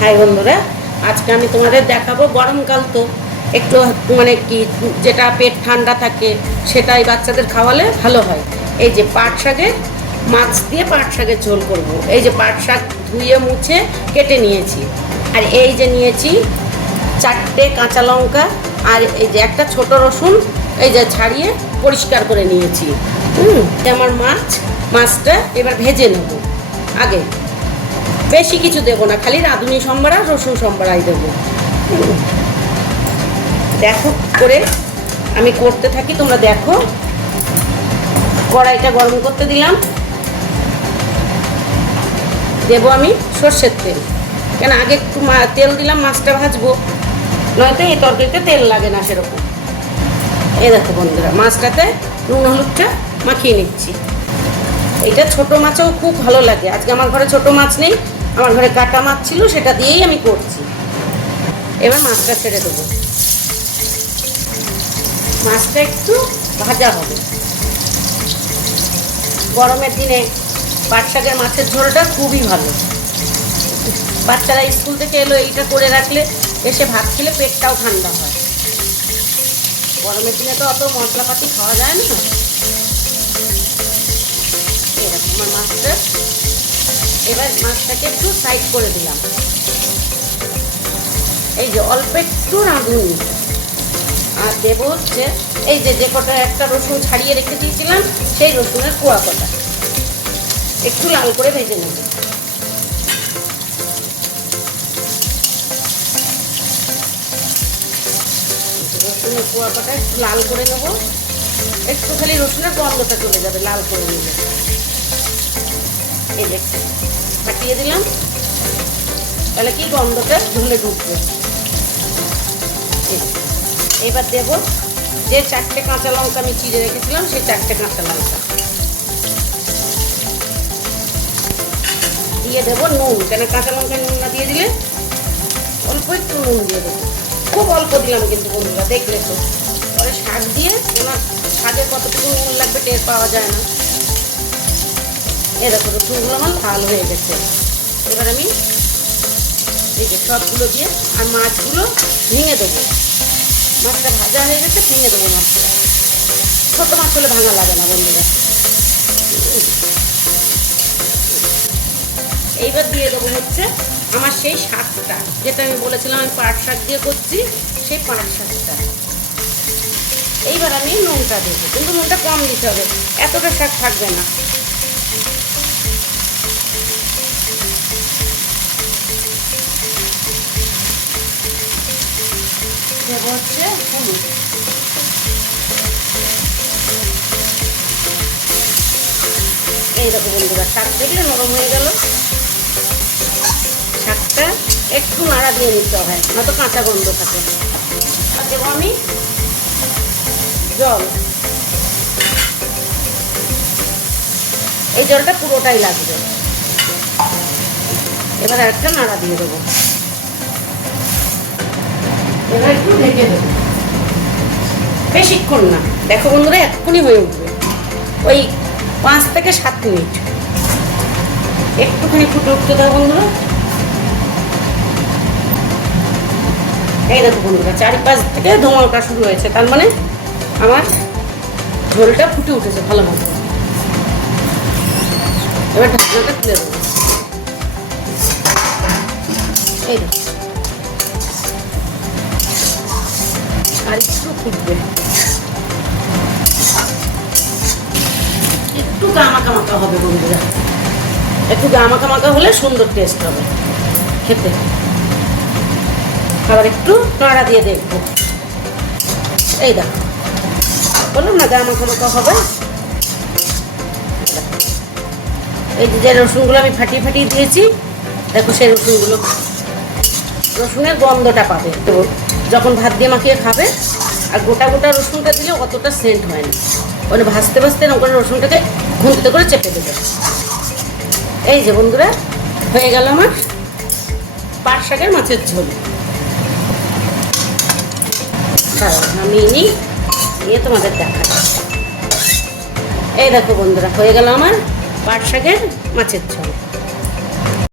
High বন্ধুরা, আজকে আমি তোমাদের দেখাবো গরমকাল তো একটু মানে কি যেটা পেট ঠান্ডা থাকে সেটাই বাচ্চাদের খাওয়ালে ভালো হয়। এই যে পাট শাকে মাছ দিয়ে পাট শাকের ঝোল করব। এই যে পাট শাক ধুয়ে মুছে কেটে নিয়েছি, আর এই যে নিয়েছি 4টে কাঁচা লঙ্কা, আর এই যে একটা ছোট রসুন এই যে ছাড়িয়ে পরিষ্কার করে নিয়েছি। আমার মাছটা এবার ভেজে নেব। আগে বেশি কিছু দেবো না, খালি রাঁধুনি সম্বরা রসুন সম্বরাই দেবো। দেখো করে আমি করতে থাকি, তোমরা দেখো। কড়াইটা গরম করতে দিলাম, দেবো আমি সর্ষের তেল। কেন আগে একটু তেল দিলাম, মাছটা ভাজবো, নয়তো এই তরকারিতে তেল লাগে না সেরকম। এই দেখো বন্ধুরা, মাছটাতে নুন হলুদটা মাখিয়ে নিচ্ছি। এইটা ছোট মাছও খুব ভালো লাগে। আজকে আমার ঘরে ছোট মাছ নেই, আমার ঘরে কাটা মাছ ছিল, সেটা দিয়েই আমি করছি। এবার মাছটা ছেড়ে দেবো। মাছটা একটু ভাজা হবে। গরমের দিনে পাট শাকের মাছের ঝোলটা খুবই ভালো। বাচ্চারা স্কুল থেকে এলো, এইটা করে রাখলে এসে ভাত খেলে পেটটাও ঠান্ডা হয়। গরমের দিনে তো অত মশলাপাতি খাওয়া যায় না। এরকম আমার মাছটা, এবার মাছটাকে একটু সাইড করে দিলাম। এই যে অল্প একটু রাঁধুনি, আর দেবো হচ্ছে এই যে কটা একটা রসুন ছাড়িয়ে রেখে দিয়েছিলাম, সেই রসুনের কোয়া কটা একটু লাল করে ভেজে নেব। রসুনের কোয়া কটা একটু লাল করে নেব, একটু খালি রসুনের গন্ধটা চলে যাবে লাল করে নিলে। এই যে ফাটিয়ে দিলাম, তাহলে কি গন্ধটা ঝুলে ঢুকবে। এবার দেবো যে 4টে কাঁচা লঙ্কা আমি চিড়ে রেখেছিলাম, সেই 4টে কাঁচা লঙ্কা দিয়ে দেবো নুন। কেন কাঁচা লঙ্কায় নুন না দিয়ে দিলে, অল্প একটু নুন দিয়ে দেবো, খুব অল্প দিলাম কিন্তু বন্ধুরা, দেখলে তো। পরে শাক দিয়ে ওনার শাকের কতটুকু নুন লাগবে টের পাওয়া যায় না। এই দেখো রসুনগুলো আমার লাল হয়ে গেছে। এবার আমি এই যে সবগুলো দিয়ে আর মাছগুলো ভেঙে দেবো। মাছটা ভাজা হয়ে গেছে, ভেঙে দেবো মাছটা। ছোটো মাছ হলে ভাঙা লাগে না বন্ধুরা। এইবার দিয়ে দেবো হচ্ছে আমার সেই শাকটা, যেটা আমি বলেছিলাম আমি পাট শাক দিয়ে করছি, সেই পাট শাকটা। এইবার আমি নুনটা দেবো, কিন্তু নুনটা কম দিতে হবে, এতটা শাক থাকবে না। দেবো হচ্ছে হলুদ। এই দেখো বন্ধুরা, শাক দেখলে নরম হয়ে গেল। শাকটা একটু নাড়া দিয়ে নিতে হয়, নয়তো কাঁচা গন্ধ থাকে। আর দেবো আমি জল। এই জলটা পুরোটাই লাগবে। এবার একটা নাড়া দিয়ে দেবো। এবার একটু ঢেকে দেবো, বেশিক্ষণ না। দেখো বন্ধুরা, এক্ষুনি হয়ে উঠবে, ওই 5 থেকে 7 মিনিট একটুখানি ফুটে উঠতে দাও বন্ধুরা। এই দেখো বন্ধুরা, 4-5 থেকে ধোঁয়াটা শুরু হয়েছে, তার মানে আমার ঝোলটা ফুটে উঠেছে ভালো মতো। এবার ঢাকনাটা তুলে দেবো। এই দেখো, আর একটু ফুটবে, একটু গামাকা মাখা হবে বন্ধুরা। একটু গামাকা মাখা হলে সুন্দর টেস্ট হবে খেতে। আবার একটু নাড়া দিয়ে দেখবো। এই দেখো, বললাম না গামাকা মাখা হবে। এই যে রসুনগুলো আমি ফাটিয়ে ফাটিয়ে দিয়েছি, দেখো সেই রসুনগুলো, রসুনের গন্ধটা পাবে তো যখন ভাত দিয়ে মাখিয়ে খাবে। আর গোটা গোটা রসুনটা দিলে অতটা সেন্ট হয় না, মানে ভাজতে ভাজতে এরকম করে রসুনটাকে ঘুমতে করে চেপে দেবে। এই যে বন্ধুরা, হয়ে গেল আমার পাট শাকের মাছের ঝোল। আমি নিয়ে তোমাদের দেখাচ্ছি। এই দেখো বন্ধুরা, হয়ে গেল আমার পাট শাকের মাছের ঝোল।